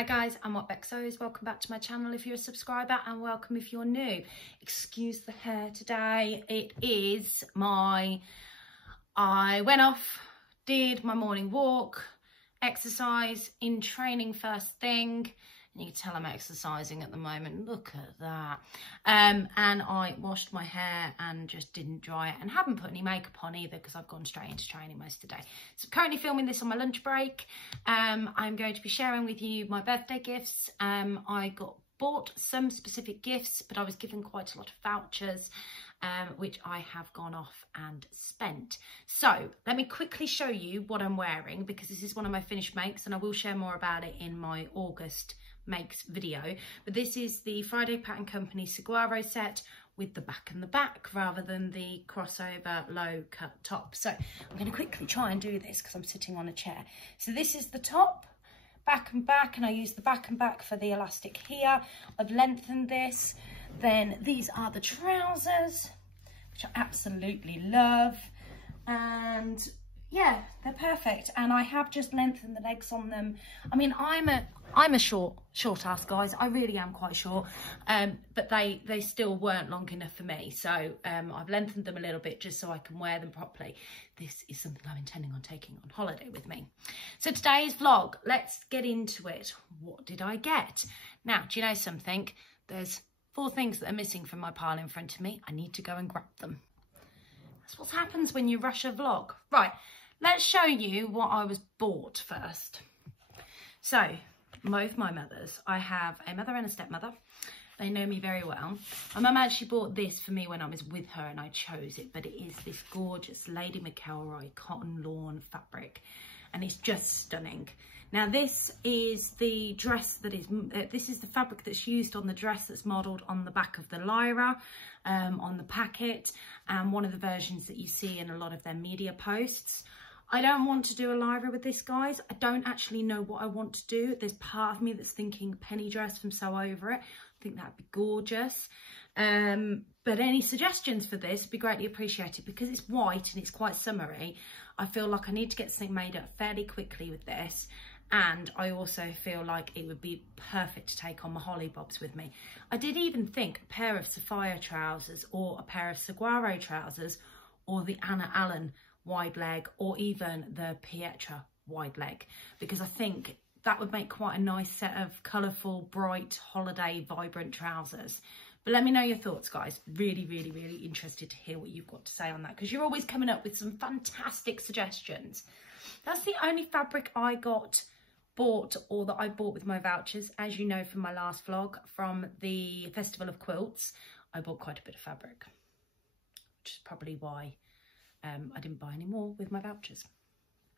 Hi guys, I'm What Bexos. Welcome back to my channel if you're a subscriber, and welcome if you're new. Excuse the hair today. I went off, did my morning walk, exercise, in training first thing. And you can tell I'm exercising at the moment. Look at that. And I washed my hair and just didn't dry it, and haven't put any makeup on either because I've gone straight into training most of the day. So I'm currently filming this on my lunch break. I'm going to be sharing with you my birthday gifts. I bought some specific gifts, but I was given quite a lot of vouchers, which I have gone off and spent. So let me quickly show you what I'm wearing, because this is one of my finished makes, and I will share more about it in my August makes video. But this is the Friday Pattern Company Saguaro set with the back and the back rather than the crossover low cut top. So I'm going to quickly try and do this because I'm sitting on a chair. So this is the top, back and back, and I use the back and back for the elastic here. I've lengthened this. Then these are the trousers, which I absolutely love, and yeah, they're perfect. And I have just lengthened the legs on them. I mean, I'm a short ass, guys. I really am quite short, but they still weren't long enough for me. So I've lengthened them a little bit just so I can wear them properly. This is something I'm intending on taking on holiday with me. So today's vlog, let's get into it. What did I get? Now, do you know something? There's 4 things that are missing from my pile in front of me. I need to go and grab them. That's what happens when you rush a vlog. Right, let's show you what I was bought first. So, both my mothers. I have a mother and a stepmother. They know me very well. My mum actually bought this for me when I was with her and I chose it, but it is this gorgeous Lady McElroy cotton lawn fabric, and it's just stunning. Now this is the dress that is, this is the fabric that's used on the dress that's modelled on the back of the Lyra, on the packet, and one of the versions that you see in a lot of their media posts. I don't want to do a Lyra with this, guys. I don't actually know what I want to do. There's part of me that's thinking penny dress from Sew Over It. I think that'd be gorgeous. But any suggestions for this would be greatly appreciated. Because it's white and it's quite summery, I feel like I need to get something made up fairly quickly with this. And I also feel like it would be perfect to take on my holly bobs with me. I did even think a pair of Sapphire trousers, or a pair of Saguaro trousers, or the Anna Allen wide leg, or even the Pietra wide leg, because I think that would make quite a nice set of colourful, bright, holiday, vibrant trousers. But let me know your thoughts, guys. Really, really, really interested to hear what you've got to say on that, because you're always coming up with some fantastic suggestions. That's the only fabric I bought, or that I bought with my vouchers. As you know from my last vlog, from the Festival of Quilts, I bought quite a bit of fabric, which is probably why I didn't buy any more with my vouchers.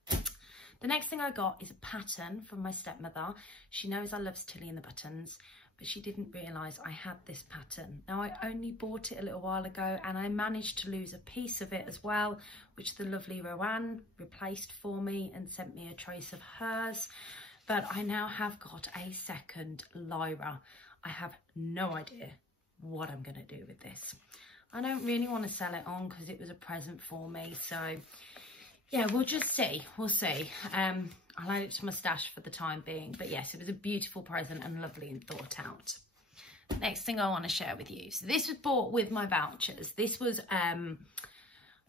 The next thing I got is a pattern from my stepmother. She knows I love Tilly and the Buttons, but she didn't realise I had this pattern. Now, I only bought it a little while ago, and I managed to lose a piece of it as well, which the lovely Roanne replaced for me and sent me a trace of hers. But I now have got a second Lyra. I have no idea what I'm going to do with this. I don't really want to sell it on because it was a present for me. So yeah, we'll just see. We'll see. I'll add it to my stash for the time being. But yes, it was a beautiful present and lovely and thought out. Next thing I want to share with you. So this was bought with my vouchers. This was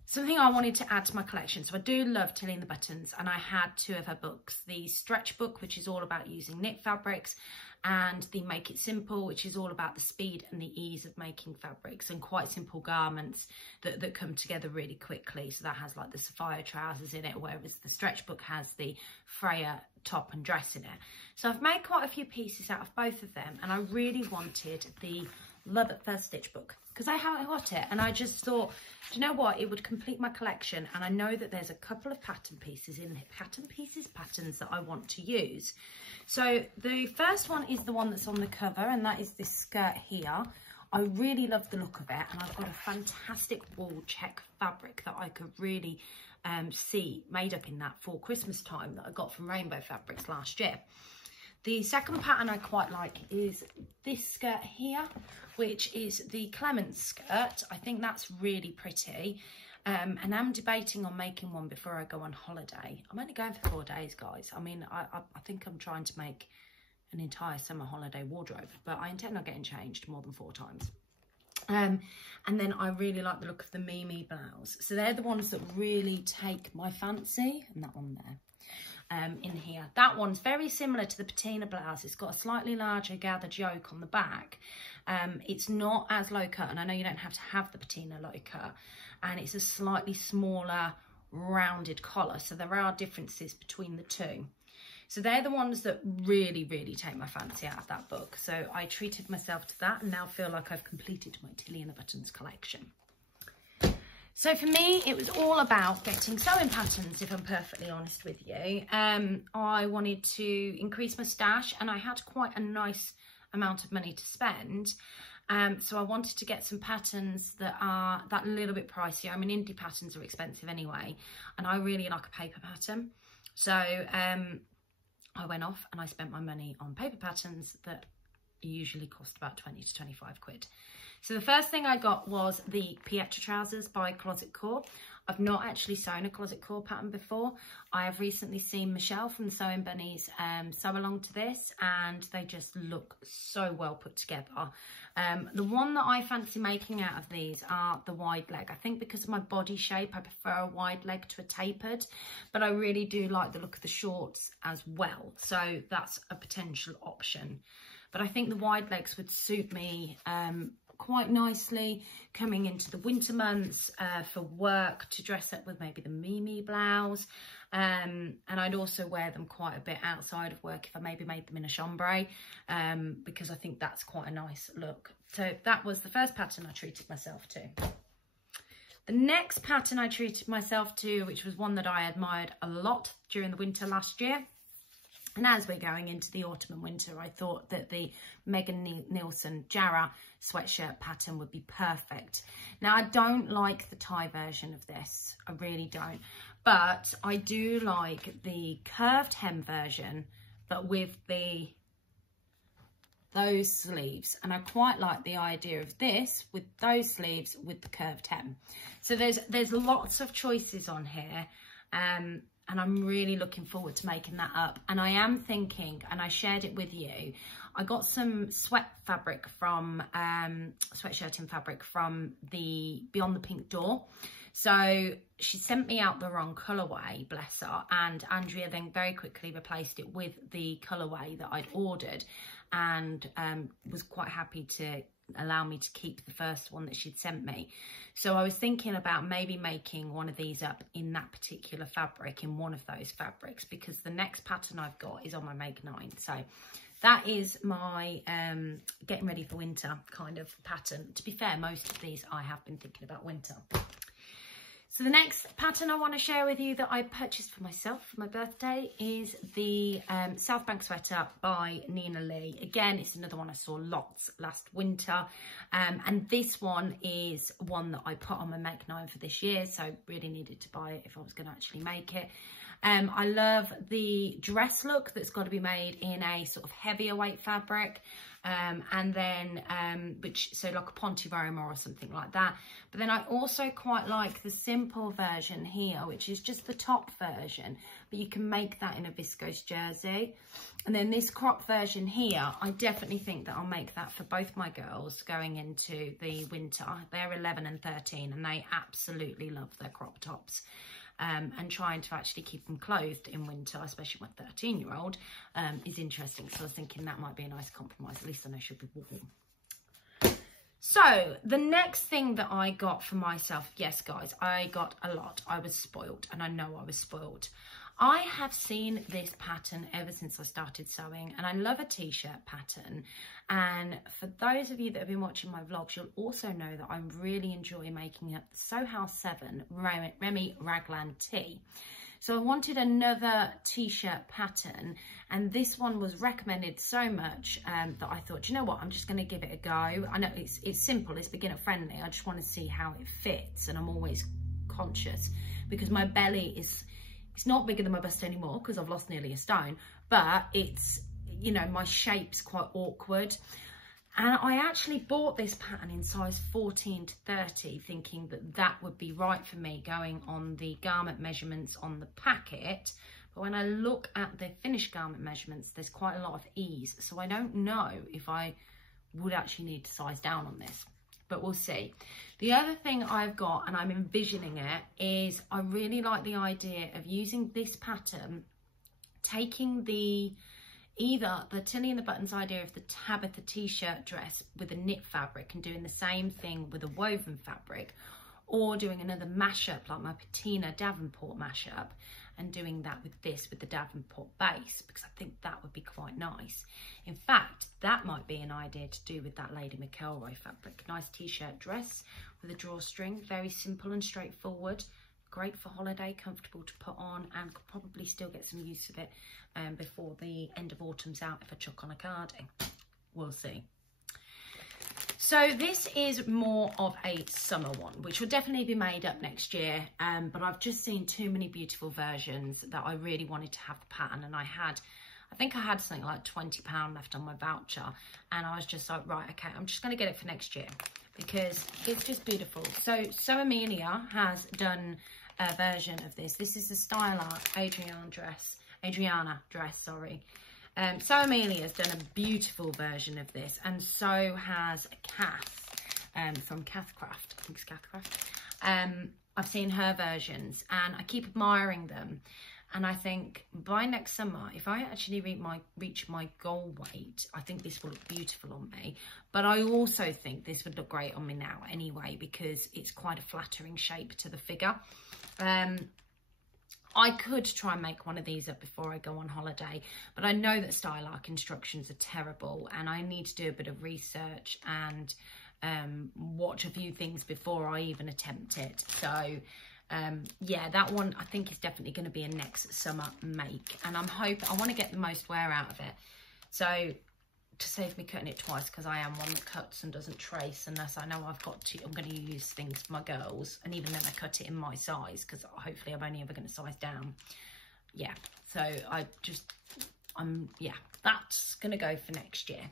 something I wanted to add to my collection. So I do love Tilly and the Buttons, and I had 2 of her books. The Stretch book, which is all about using knit fabrics, and the Make It Simple, which is all about the speed and the ease of making fabrics and quite simple garments that come together really quickly. So that has like the Sapphire trousers in it, whereas the Stretch book has the Freya top and dress in it. So I've made quite a few pieces out of both of them, and I really wanted the Love at First Stitch book because I haven't got it, and I just thought, do you know what, it would complete my collection. And I know that there's a couple of patterns that I want to use. So the first one is the one that's on the cover, and that is this skirt here. I really love the look of it, and I've got a fantastic wool check fabric that I could really see made up in that for Christmas time that I got from Rainbow Fabrics last year. The second pattern I quite like is this skirt here, which is the Clement Skirt. I think that's really pretty. And I'm debating on making one before I go on holiday. I'm only going for 4 days, guys. I mean, I think I'm trying to make an entire summer holiday wardrobe, but I intend on getting changed more than 4 times. And then I really like the look of the Mimi blouse. So they're the ones that really take my fancy, and that one there. In here, that one's very similar to the patina blouse. It's got a slightly larger gathered yoke on the back. It's not as low cut, and I know you don't have to have the patina low cut, and it's a slightly smaller rounded collar, so there are differences between the two. So they're the ones that really take my fancy out of that book. So I treated myself to that and now feel like I've completed my Tilly and the Buttons collection. So for me, it was all about getting sewing patterns, if I'm perfectly honest with you. I wanted to increase my stash, and I had quite a nice amount of money to spend. So I wanted to get some patterns that are that little bit pricier. I mean, indie patterns are expensive anyway, and I really like a paper pattern. So I went off and I spent my money on paper patterns that usually cost about 20 to 25 quid. So the first thing I got was the Pietra trousers by Closet Core. I've not actually sewn a Closet Core pattern before. I have recently seen Michelle from the Sewing Bunnies sew along to this, and they just look so well put together. The one that I fancy making out of these are the wide leg. I think because of my body shape, I prefer a wide leg to a tapered, but I really do like the look of the shorts as well. So that's a potential option. But I think the wide legs would suit me quite nicely coming into the winter months for work, to dress up with maybe the Mimi blouse, and I'd also wear them quite a bit outside of work if I maybe made them in a chambray, because I think that's quite a nice look. So that was the first pattern I treated myself to. The next pattern I treated myself to, which was one that I admired a lot during the winter last year, and as we're going into the autumn and winter, I thought that the Nielsen Jarrah sweatshirt pattern would be perfect. Now, I don't like the tie version of this. I really don't. But I do like the curved hem version, but with those sleeves. And I quite like the idea of this with those sleeves with the curved hem. So there's lots of choices on here. And I'm really looking forward to making that up. And I am thinking, and I shared it with you, I got some sweat fabric from, sweatshirting fabric from the Beyond the Pink Door. So she sent me out the wrong colourway, bless her, and Andrea then very quickly replaced it with the colourway that I'd ordered, and was quite happy to allow me to keep the first one that she'd sent me. So I was thinking about maybe making one of these up in that particular fabric, in one of those fabrics, because the next pattern I've got is on my Make 9. So that is my getting ready for winter kind of pattern. To be fair, most of these I have been thinking about winter. So the next pattern I want to share with you that I purchased for myself for my birthday is the South Bank sweater by Nina Lee. Again, it's another one I saw lots last winter. And this one is one that I put on my Make 9 for this year. So really needed to buy it if I was going to actually make it. I love the dress look that's got to be made in a sort of heavier weight fabric. And then, so like a Ponte Roma or something like that. But then I also quite like the simple version here, which is just the top version, but you can make that in a viscose jersey. And then this crop version here, I definitely think that I'll make that for both my girls going into the winter. They're 11 and 13 and they absolutely love their crop tops. And trying to actually keep them clothed in winter, especially my 13-year-old, is interesting. So I was thinking that might be a nice compromise. At least I know she'll be warm. So the next thing that I got for myself, yes, guys, I got a lot. I was spoiled, and I know I was spoiled. I have seen this pattern ever since I started sewing, and I love a t-shirt pattern. And for those of you that have been watching my vlogs, you'll also know that I really enjoy making up the Sew House 7 Remy Raglan tee. So I wanted another t-shirt pattern, and this one was recommended so much that I thought, you know what, I'm just going to give it a go. I know it's simple, it's beginner friendly. I just want to see how it fits, and I'm always conscious because my belly is... It's not bigger than my bust anymore because I've lost nearly a stone, but it's, you know, my shape's quite awkward. And I actually bought this pattern in size 14 to 30, thinking that that would be right for me going on the garment measurements on the packet, but when I look at the finished garment measurements, there's quite a lot of ease. So I don't know if I would actually need to size down on this, but we'll see. The other thing I've got, and I'm envisioning it, is I really like the idea of using this pattern, taking either the Tilly and the Buttons idea of the Tabitha t-shirt dress with a knit fabric and doing the same thing with a woven fabric, or doing another mashup like my patina Davenport mashup and doing that with this, with the Davenport base, because I think that would be quite nice. In fact, that might be an idea to do with that Lady McElroy fabric. Nice t-shirt dress with a drawstring, very simple and straightforward. Great for holiday, comfortable to put on, and could probably still get some use of it before the end of autumn's out if I chuck on a carding. We'll see. So this is more of a summer one, which will definitely be made up next year, but I've just seen too many beautiful versions that I really wanted to have the pattern, and I think I had something like £20 left on my voucher, and I was just like, right, okay, I'm just going to get it for next year because it's just beautiful. So Amelia has done a version of this. This is the Style Art Adriana dress, sorry. So Amelia's done a beautiful version of this, and so has Kath from Cathcraft. I think it's Cathcraft. I've seen her versions and I keep admiring them, and I think by next summer, if I actually reach my goal weight, I think this will look beautiful on me. But I also think this would look great on me now anyway, because it's quite a flattering shape to the figure. I could try and make one of these up before I go on holiday, but I know that Style Arc instructions are terrible, and I need to do a bit of research and watch a few things before I even attempt it. So yeah, that one I think is definitely going to be a next summer make, and I'm hoping I want to get the most wear out of it. So to save me cutting it twice, because I am one that cuts and doesn't trace unless I know I'm going to use things for my girls, and even then I cut it in my size because hopefully I'm only ever going to size down. Yeah, so yeah, that's going to go for next year.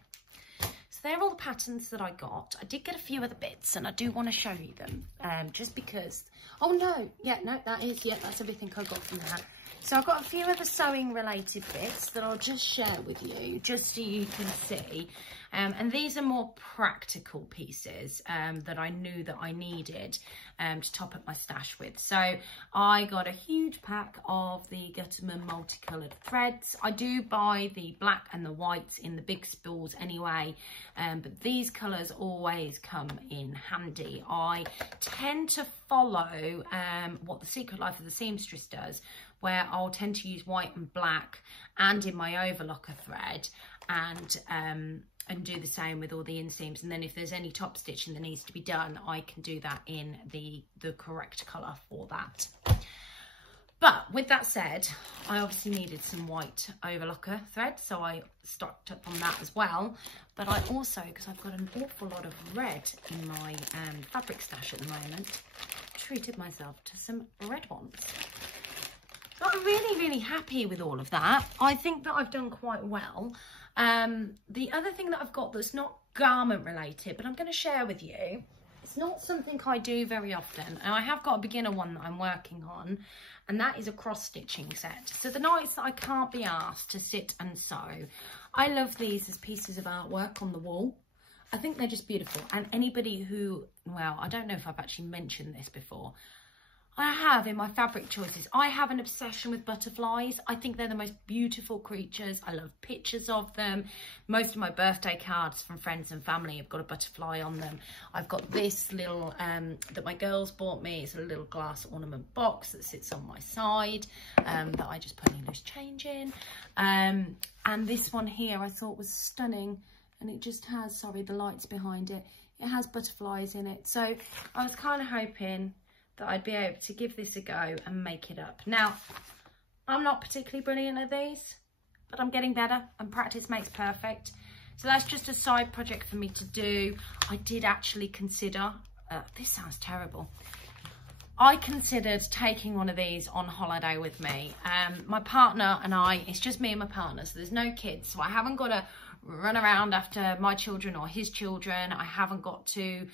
So they're all the patterns that I got. I did get a few other bits and I do want to show you them, just because, oh no, yeah, no, that's everything I got from that. So I've got a few other sewing related bits that I'll just share with you, just so you can see. And these are more practical pieces that I knew that I needed to top up my stash with. So I got a huge pack of the Gutterman multicoloured threads. I do buy the black and the whites in the big spools anyway, but these colours always come in handy. I tend to follow what the Secret Life of the Seamstress does, where I'll tend to use white and black and in my overlocker thread, and do the same with all the inseams. And then if there's any top stitching that needs to be done, I can do that in the correct colour for that. But with that said, I obviously needed some white overlocker thread, so I stocked up on that as well. But I also, because I've got an awful lot of red in my fabric stash at the moment, treated myself to some red ones. So I'm really happy with all of that. I think that I've done quite well. The other thing that I've got that's not garment related, but I'm going to share with you, it's not something I do very often, and I have got a beginner one that I'm working on, and that is a cross stitching set. So the nights that I can't be asked to sit and sew, I love these as pieces of artwork on the wall. I think they're just beautiful, and anybody who, well, I don't know if I've actually mentioned this before, I have in my fabric choices, I have an obsession with butterflies. I think they're the most beautiful creatures. I love pictures of them. Most of my birthday cards from friends and family have got a butterfly on them. I've got this little, that my girls bought me. It's a little glass ornament box that sits on my side, that I just put any loose change in. And this one here I thought was stunning. And it just has, sorry, the light's behind it. It has butterflies in it. So I was kind of hoping that I'd be able to give this a go and make it up. Now, I'm not particularly brilliant at these, but I'm getting better, and practice makes perfect. So that's just a side project for me to do. I did actually consider, this sounds terrible, I considered taking one of these on holiday with me. My partner and I, it's just me and my partner, so there's no kids, so I haven't got to run around after my children or his children. I haven't got to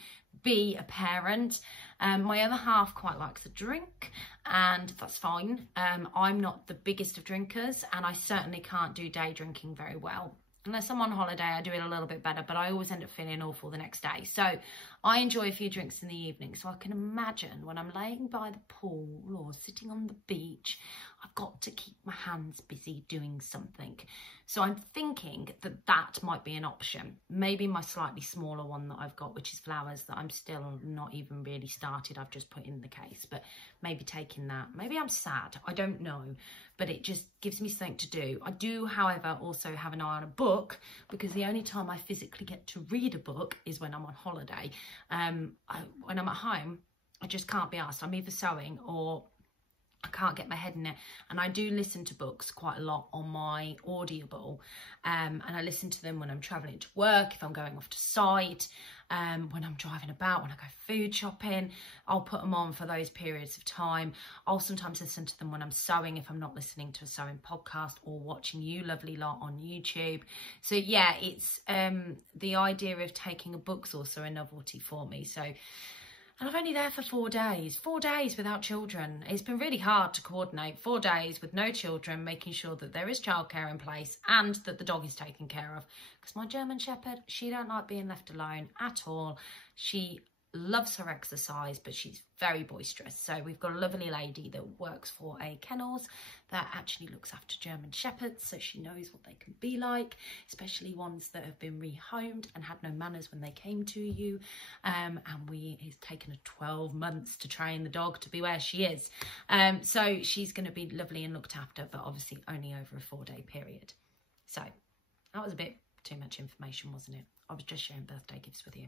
be a parent. My other half quite likes a drink, and that's fine. I'm not the biggest of drinkers, and I certainly can't do day drinking very well. Unless I'm on holiday, I do it a little bit better, but I always end up feeling awful the next day. So I enjoy a few drinks in the evening. So I can imagine when I'm laying by the pool or sitting on the beach, I've got to keep my hands busy doing something. So I'm thinking that that might be an option. Maybe my slightly smaller one that I've got, which is flowers, that I'm still not even really started. I've just put in the case, but maybe taking that. Maybe I'm sad. I don't know, but it just gives me something to do. I do, however, also have an eye on a book, because the only time I physically get to read a book is when I'm on holiday. When I'm at home, I just can't be asked. I'm either sewing or I can't get my head in it. And I do listen to books quite a lot on my Audible, and I listen to them when I'm traveling to work, if I'm going off to site, when I'm driving about, when I go food shopping. I'll put them on for those periods of time. I'll sometimes listen to them when I'm sewing, if I'm not listening to a sewing podcast or watching you lovely lot on YouTube. So yeah, it's the idea of taking a book's also a novelty for me. So, and I'm only there for 4 days. 4 days without children. It's been really hard to coordinate 4 days with no children, making sure that there is childcare in place and that the dog is taken care of. Because my German Shepherd, she don't like being left alone at all. She loves her exercise, but she's very boisterous. So we've got a lovely lady that works for a kennels that actually looks after German Shepherds, so she knows what they can be like, especially ones that have been rehomed and had no manners when they came to you. And it's taken her 12 months to train the dog to be where she is. So she's going to be lovely and looked after, but obviously only over a 4-day period. So that was a bit too much information, wasn't it? I was just sharing birthday gifts with you.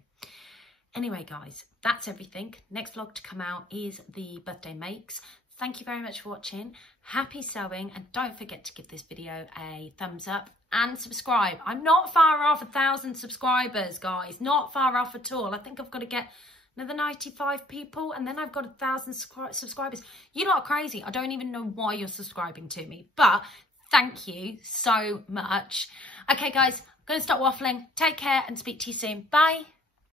Anyway, guys, that's everything. Next vlog to come out is the birthday makes. Thank you very much for watching. Happy sewing, and don't forget to give this video a thumbs up and subscribe. I'm not far off 1,000 subscribers, guys. Not far off at all. I think I've got to get another 95 people, and then I've got 1,000 subscribers. You lot are crazy. I don't even know why you're subscribing to me, but thank you so much. Okay, guys, I'm going to stop waffling. Take care and speak to you soon. Bye.